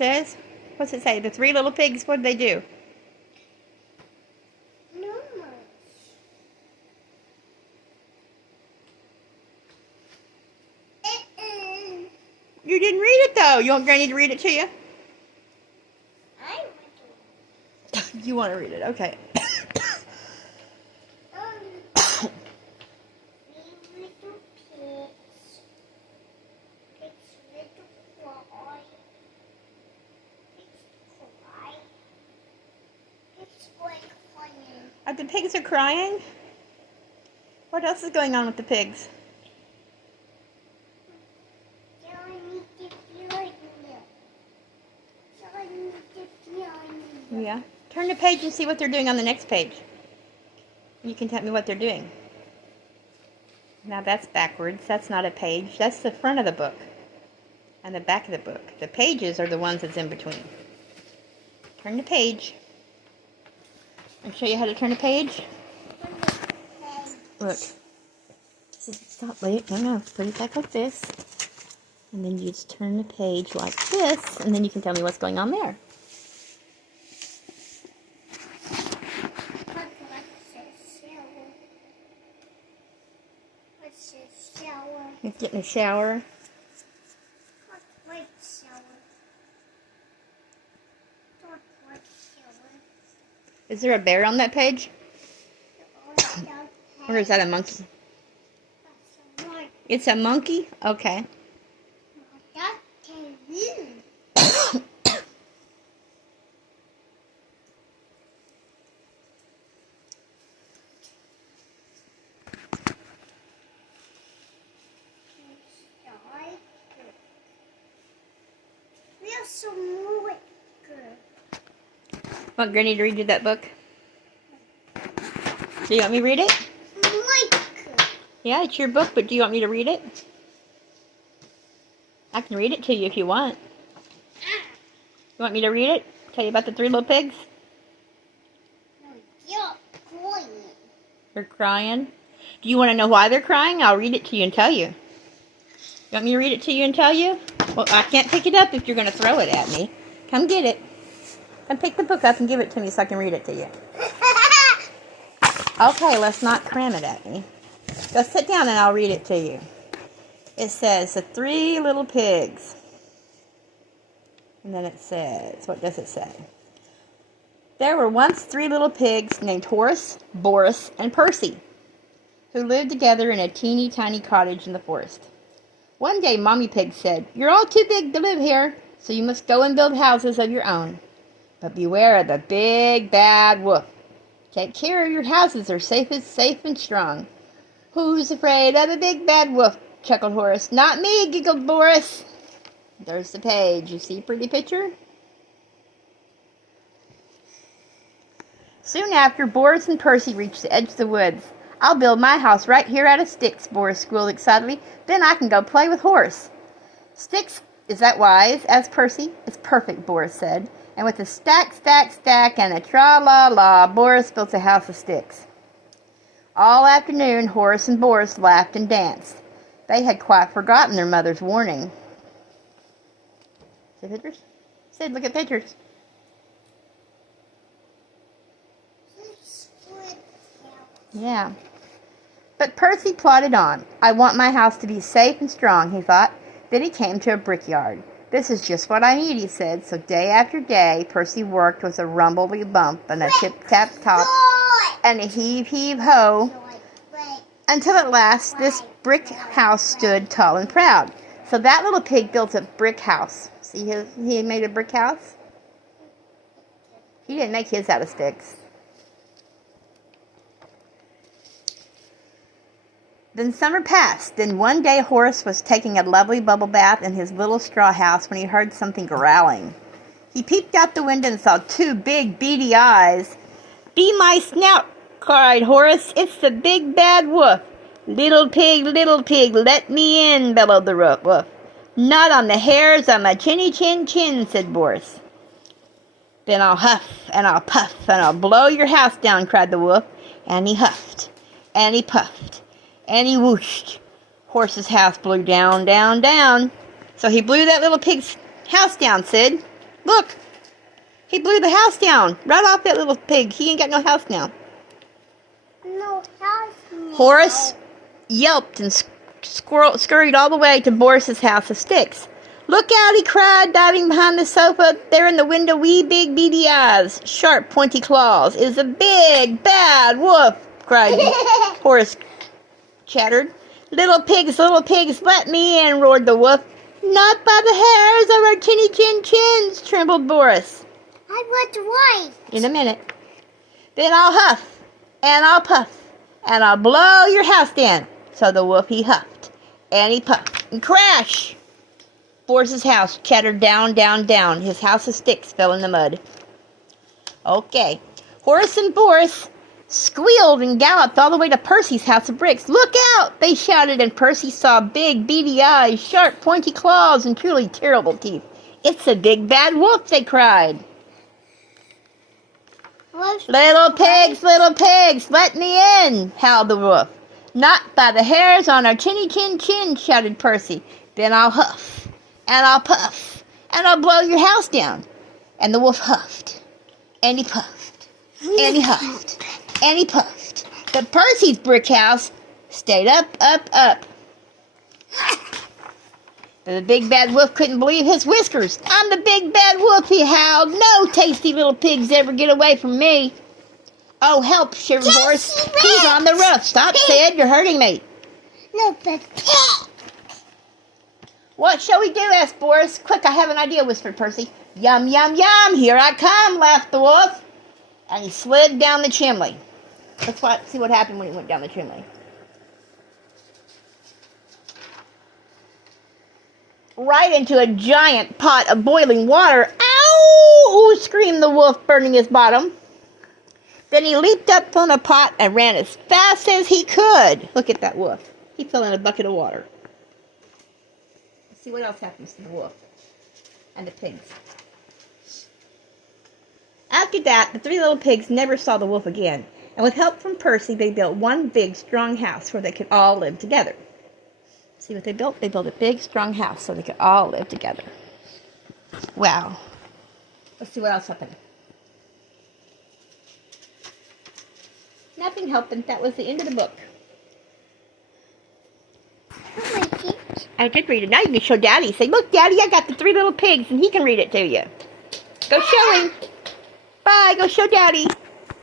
says? What's it say? The three little pigs, what did they do? No. You didn't read it, though. You want Granny to read it to you? I want to. You want to read it, okay. Little pigs. Pigs little cry. Pigs cry. Pigs crying. The pigs are crying? What else is going on with the pigs? Yeah. Turn the page and see what they're doing on the next page. You can tell me what they're doing. Now that's backwards. That's not a page. That's the front of the book and the back of the book. The pages are the ones that's in between. Turn the page. I'll show you how to turn a page. Look. Stop, wait, no, put it back like this. And then you just turn the page like this, and then you can tell me what's going on there. He's getting a shower. Is there a bear on that page? Or is that a monkey? It's a monkey? Okay. Want Granny to read you that book? Do you want me to read it? Yeah, it's your book, but do you want me to read it? I can read it to you if you want. You want me to read it? Tell you about the three little pigs? You're crying. They're crying? Do you want to know why they're crying? I'll read it to you and tell you. You want me to read it to you and tell you? Well, I can't pick it up if you're going to throw it at me. Come get it. Come pick the book up and give it to me so I can read it to you. Okay, let's not cram it at me. Go sit down and I'll read it to you. It says, the three little pigs. And then it says, what does it say? There were once three little pigs named Horace, Boris, and Percy, who lived together in a teeny tiny cottage in the forest. One day, Mommy Pig said, "You're all too big to live here, so you must go and build houses of your own. But beware of the big bad wolf. Take care your houses are safe and strong." "Who's afraid of the big bad wolf?" chuckled Horace. "Not me," giggled Boris. There's the page. You see a pretty picture? Soon after, Boris and Percy reached the edge of the woods. "I'll build my house right here out of sticks," Boris squealed excitedly. "Then I can go play with Horace." "Sticks? Is that wise?" asked Percy. "It's perfect," Boris said. And with a stack, and a tra-la-la, Boris built a house of sticks. All afternoon, Horace and Boris laughed and danced. They had quite forgotten their mother's warning. See pictures? Sid, look at pictures. Yeah. But Percy plodded on. "I want my house to be safe and strong," he thought. Then he came to a brickyard. "This is just what I need," he said. So day after day, Percy worked with a rumbledy bump and a tip-tap-top and a heave-heave-ho, until at last this brick house stood tall and proud. So that little pig built a brick house. See, he made a brick house? He didn't make his out of sticks. Then summer passed. Then one day Horace was taking a lovely bubble bath in his little straw house when he heard something growling. He peeped out the window and saw two big, beady eyes. "Be my snout," cried Horace. "It's the big bad wolf." Little pig, let me in," bellowed the wolf. "Not on the hairs on my chinny chin," said Boris. "Then I'll huff, and I'll puff, and I'll blow your house down," cried the wolf. And he huffed, and he puffed, and he whooshed. Horace's house blew down, down, down. So he blew that little pig's house down, Sid. Look! He blew the house down. Right off that little pig. He ain't got no house now. No house now. Horace yelped and scurried all the way to Boris's house of sticks. Look out, he cried, diving behind the sofa. There in the window, wee big beady eyes, sharp pointy claws. Is a big bad wolf, cried Horace chattered. Little pigs, let me in, roared the wolf. Not by the hairs of our chinny chin chins, trembled Boris. I was right. In a minute. Then I'll huff, and I'll puff, and I'll blow your house down. So the wolf, he huffed, and he puffed, and crash! Boris's house chattered down, down, down. His house of sticks fell in the mud. Okay. Horace and Boris squealed and galloped all the way to Percy's house of bricks. Look out! They shouted, and Percy saw big, beady eyes, sharp, pointy claws, and truly terrible teeth. It's a big, bad wolf, they cried. Little pigs, let me in, howled the wolf. Not by the hairs on our chinny chin chin, shouted Percy. Then I'll huff, and I'll puff, and I'll blow your house down. And the wolf huffed, and he puffed, and he huffed, and he puffed. But Percy's brick house stayed up, up, up. The big bad wolf couldn't believe his whiskers. I'm the big bad wolf, he howled. No tasty little pigs ever get away from me. Oh, help, shivered Horace. He's on the roof. Stop, Sid, you're hurting me. No, but What shall we do? Asked Boris. Quick, I have an idea, whispered Percy. Yum, yum, yum, here I come, laughed the wolf. And he slid down the chimney. Let's see what happened when he went down the chimney. Right into a giant pot of boiling water. Ow! Screamed the wolf, burning his bottom. Then he leaped up from the pot and ran as fast as he could. Look at that wolf. He fell in a bucket of water. Let's see what else happens to the wolf and the pigs. After that, the three little pigs never saw the wolf again. And with help from Percy, they built one big, strong house where they could all live together. See what they built? They built a big, strong house so they could all live together. Wow. Let's see what else happened. Nothing happened. That was the end of the book. I like it. I did read it. Now you can show Daddy. Say, look, Daddy, I got the three little pigs, and he can read it to you. Go show him. Bye. Go show Daddy.